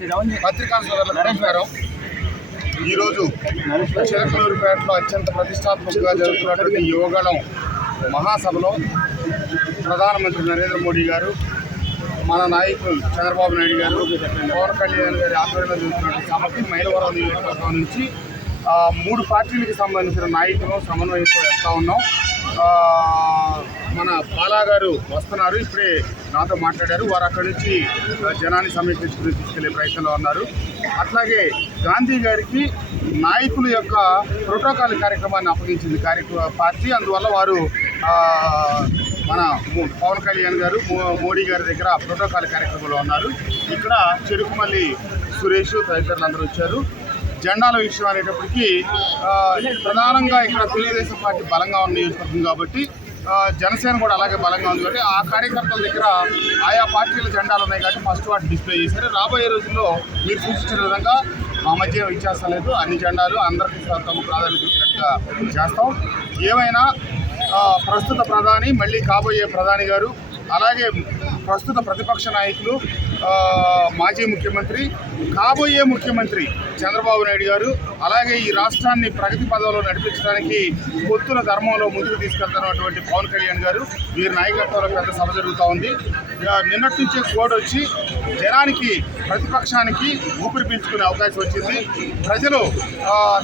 పత్రికా సోదరులకు నమస్కారం ఈరోజు చిలకలూరుపేటలో అత్యంత ప్రతిష్టాత్మకంగా జరుగుతున్నటువంటి యువగళం మహాసభలో ప్రధానమంత్రి నరేంద్ర మోడీ గారు మన నాయకులు చంద్రబాబు నాయుడు గారు పవన్ కళ్యాణ్ గారి ఆధ్వర్యంలో జరుగుతున్నటువంటి సభకి మైలవరం నియోజకవర్గం నుంచి మూడు పార్టీలకు సంబంధించిన నాయకులు సమన్వయంతో వెళ్తా ఉన్నాం. మన బాలా గారు వస్తున్నారు. ఇప్పుడే నాతో మాట్లాడారు. వారు అక్కడి నుంచి జనాన్ని సమీక్షించుకుని తీసుకెళ్ళే ప్రయత్నంలో ఉన్నారు. అట్లాగే గాంధీ గారికి నాయకుల యొక్క ప్రోటోకాల్ కార్యక్రమాన్ని అప్పగించింది కార్యక్రమ పార్టీ. అందువల్ల వారు మన పవన్ కళ్యాణ్ గారు మోడీ గారి దగ్గర ప్రోటోకాల్ కార్యక్రమంలో ఉన్నారు. ఇక్కడ చెరుకుమల్లి సురేష్ తదితరులు అందరూ వచ్చారు. జెండాల విషయం అనేటప్పటికీ ప్రధానంగా ఇక్కడ తెలుగుదేశం పార్టీ బలంగా ఉన్న నియోజకవర్గం కాబట్టి జనసేన కూడా అలాగే బలంగా ఉంది కాబట్టి ఆ కార్యకర్తల దగ్గర ఆయా పార్టీల జెండాలు ఉన్నాయి కాబట్టి ఫస్ట్ వాటి డిస్ప్లే చేశారు. రాబోయే రోజుల్లో మీరు సూచించిన విధంగా మా మధ్య వ్యత్యాసం లేదు. అన్ని జెండాలు అందరికీ తమ ప్రాధాన్యత ఇచ్చినట్టుగా చేస్తాం. ఏమైనా ప్రస్తుత ప్రధాని మళ్ళీ కాబోయే ప్రధాని గారు అలాగే ప్రస్తుత ప్రతిపక్ష నాయకులు మాజీ ముఖ్యమంత్రి కాబోయే ముఖ్యమంత్రి చంద్రబాబు నాయుడు గారు అలాగే ఈ రాష్ట్రాన్ని ప్రగతి పదంలో నడిపించడానికి పొత్తుల ధర్మంలో ముందుకు తీసుకెళ్తున్నటువంటి పవన్ కళ్యాణ్ గారు వీరి నాయకత్వంలో పెద్ద సభ జరుగుతూ ఉంది. ఇక నిన్నటి నుంచే కోడ్ వచ్చి జనానికి ప్రతిపక్షానికి ఊపిరి పీల్చుకునే అవకాశం వచ్చింది. ప్రజలు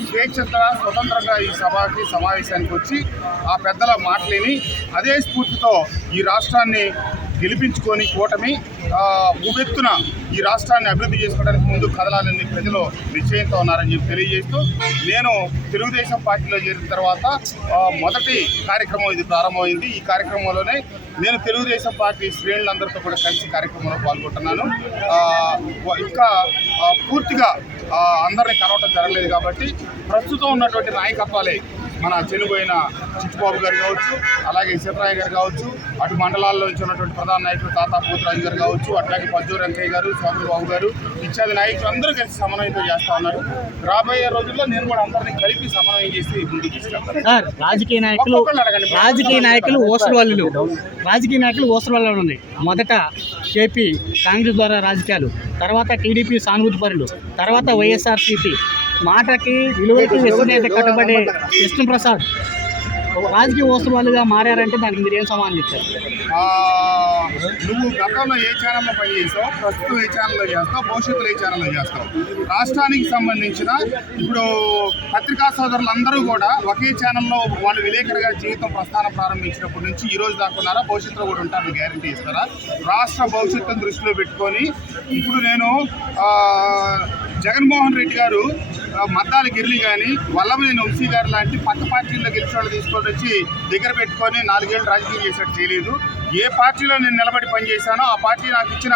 స్వేచ్ఛగా స్వతంత్రంగా ఈ సభకి సమావేశానికి వచ్చి ఆ పెద్దల మాటలేని అదే స్ఫూర్తితో ఈ రాష్ట్రాన్ని గెలిపించుకొని కూటమి ఉవెత్తున ఈ రాష్ట్రాన్ని అభివృద్ధి చేసుకోవడానికి ముందు కదలాలని ప్రజలు నిశ్చయంతో ఉన్నారని చెప్పి తెలియజేస్తూ నేను తెలుగుదేశం పార్టీలో చేరిన తర్వాత మొదటి కార్యక్రమం ఇది ప్రారంభమైంది. ఈ కార్యక్రమంలోనే నేను తెలుగుదేశం పార్టీ శ్రేణులందరితో కూడా కలిసి కార్యక్రమంలో పాల్గొంటున్నాను. ఇంకా పూర్తిగా అందరిని అందరినీ కలవటం జరగలేదు కాబట్టి ప్రస్తుతం ఉన్నటువంటి నాయకత్వాలే మన చనిపోయిన చిట్టుబాబు గారు కావచ్చు అలాగే సీతరాయ గారు కావచ్చు అటు మండలాల్లో నుంచి ఉన్నటువంటి ప్రధాన నాయకులు తాతా పోతురాజు గారు కావచ్చు అట్లాగే పజ్జూరు వెంకయ్య గారు స్వామి బాబు గారు ఇత్యాది నాయకులు అందరూ కలిసి సమన్వయంతో చేస్తా ఉన్నారు. రాబోయే రోజుల్లో నేను కూడా అందరినీ కలిపి సమన్వయం చేసి ముందుకు తీసుకెళ్తాను. సార్ రాజకీయ నాయకులు. రాజకీయ నాయకులు ఓసరవాళ్ళు రాజకీయ నాయకులు ఓసరవాళ్ళు ఉన్నాయి. మొదట కేపీ కాంగ్రెస్ ద్వారా రాజకీయాలు తర్వాత టీడీపీ సానుభూతి పరులు తర్వాత వైఎస్ఆర్సీపీ మాటకి విలువకి విశ్వనేత కట్టుబడే విష్ణుప్రసాద్ రాజకీయ ఓసవాళ్ళుగా మారారంటే దానికి మీరు ఏం సమాధానం చెప్తారు? నువ్వు గతంలో ఏ ఛానల్లో పని చేస్తావు ప్రస్తుతం ఏ ఛానల్లో చేస్తావు భవిష్యత్తులో ఏ ఛానల్లో చేస్తావు. రాష్ట్రానికి సంబంధించిన ఇప్పుడు పత్రికా సోదరులందరూ కూడా ఒకే ఛానల్లో వాళ్ళు విలేకరుగా జీవితం ప్రస్థానం ప్రారంభించినప్పటి నుంచి ఈ రోజు దాకా భవిష్యత్తులో కూడా ఉంటారని గ్యారంటీ ఇస్తారా? రాష్ట్ర భవిష్యత్తును దృష్టిలో పెట్టుకొని ఇప్పుడు నేను జగన్మోహన్ రెడ్డి గారు మద్దాల గిరిలి కానీ వల్లభనేని వంశీ గారు లాంటి పక్క పార్టీల్లో గెలిచిన వాళ్ళు తీసుకొని వచ్చి దగ్గర పెట్టుకొని నాలుగేళ్ళు రాజకీయం చేసినట్టు చేయలేదు. ఏ పార్టీలో నేను నిలబడి పనిచేశానో ఆ పార్టీ నాకు ఇచ్చిన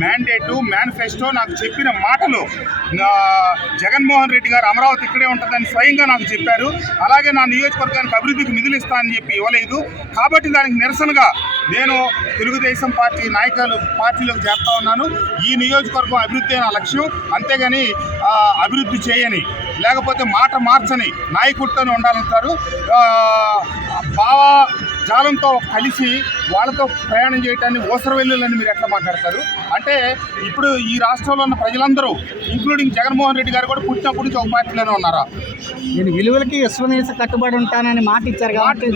మ్యాండేటు మేనిఫెస్టో నాకు చెప్పిన మాటలు జగన్మోహన్ రెడ్డి గారు అమరావతి ఇక్కడే ఉంటుందని స్వయంగా నాకు చెప్పారు. అలాగే నా నియోజకవర్గానికి అభివృద్ధికి నిధులు ఇస్తానని చెప్పి ఇవ్వలేదు. కాబట్టి దానికి నిరసనగా నేను తెలుగుదేశం పార్టీ నాయకులు పార్టీలకు చేస్తా ఉన్నాను. ఈ నియోజకవర్గం అభివృద్ధి అయిన లక్ష్యం. అంతేగాని అభివృద్ధి చేయని లేకపోతే మాట మార్చని నాయకుడితోనే ఉండాలంటారు. భావ జాలంతో కలిసి వాళ్ళతో ప్రయాణం చేయటాన్ని ఓసరవెల్లులని మీరు ఎట్లా మాట్లాడతారు? అంటే ఇప్పుడు ఈ రాష్ట్రంలో ఉన్న ప్రజలందరూ ఇంక్లూడింగ్ జగన్మోహన్ రెడ్డి గారు కూడా పుట్టినప్పటి నుంచి ఒక పార్టీలోనే ఉన్నారా? నేను విలువలకి విశ్వనేత కట్టుబడి ఉంటానని మాట ఇచ్చారు కాబట్టి.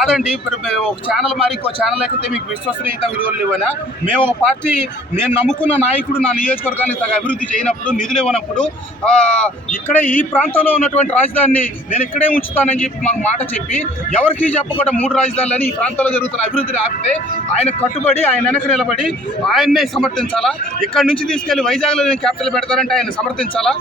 కాదండి ఇప్పుడు ఒక ఛానల్ మరి ఇంకో ఛానల్ ఎక్కితే మీకు విశ్వసనీయత విలువలు లేవనా? మేము ఒక పార్టీ నేను నమ్ముకున్న నాయకుడు నా నియోజకవర్గాన్ని తగ్గ అభివృద్ధి చేయనప్పుడు నిధులు ఇవ్వనప్పుడు ఇక్కడే ఈ ప్రాంతంలో ఉన్నటువంటి రాజధానిని నేను ఇక్కడే ఉంచుతానని చెప్పి మాకు మాట చెప్పి ఎవరికీ చెప్పకుండా మూడు రాజధానులని ఈ ప్రాంతంలో జరుగుతున్న అభివృద్ధిని ఆపితే ఆయన కట్టుబడి ఆయన వెనక నిలబడి ఆయన్నే సమర్థించాలా? ఇక్కడి నుంచి తీసుకెళ్ళి వైజాగ్లో నేను క్యాపిటల్ పెడతారంటే ఆయన సమర్థించాలా?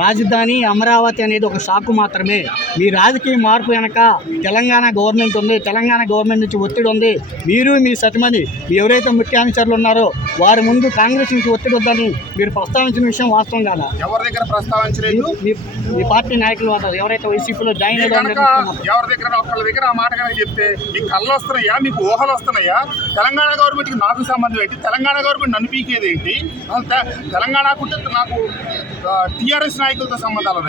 రాజధాని అమరావతి అనేది ఒక షాకు మాత్రమే. మీ రాజకీయ మార్పు వెనక తెలంగాణ గవర్నమెంట్ ఉంది. తెలంగాణ గవర్నమెంట్ నుంచి ఒత్తిడి ఉంది. మీరు మీ సతమని ఎవరైతే ముఖ్యాంశాలు ఉన్నారో వారి ముందు కాంగ్రెస్ నుంచి ఒత్తిడి వద్దని మీరు ప్రస్తావించిన విషయం వాస్తవం కాదా? ఎవరి దగ్గర ప్రస్తావించలేదు? మీ పార్టీ నాయకులు ఉంటారు ఎవరైతే వైసీపీలో జాయిన్ ఎవరి దగ్గర ఒకళ్ళ దగ్గర ఆ మాట కనుక చెప్తే మీకు కళ్ళు వస్తున్నాయా? మీకు ఊహలు వస్తున్నాయా? తెలంగాణ గవర్నమెంట్కి నాకు సంబంధం ఏంటి? తెలంగాణ గవర్నమెంట్ నన్ను పీకేది ఏంటి? తెలంగాణకుంటే నాకు టీఆర్ఎస్ নারিকেল তো সম্বন্ধে আলাদাই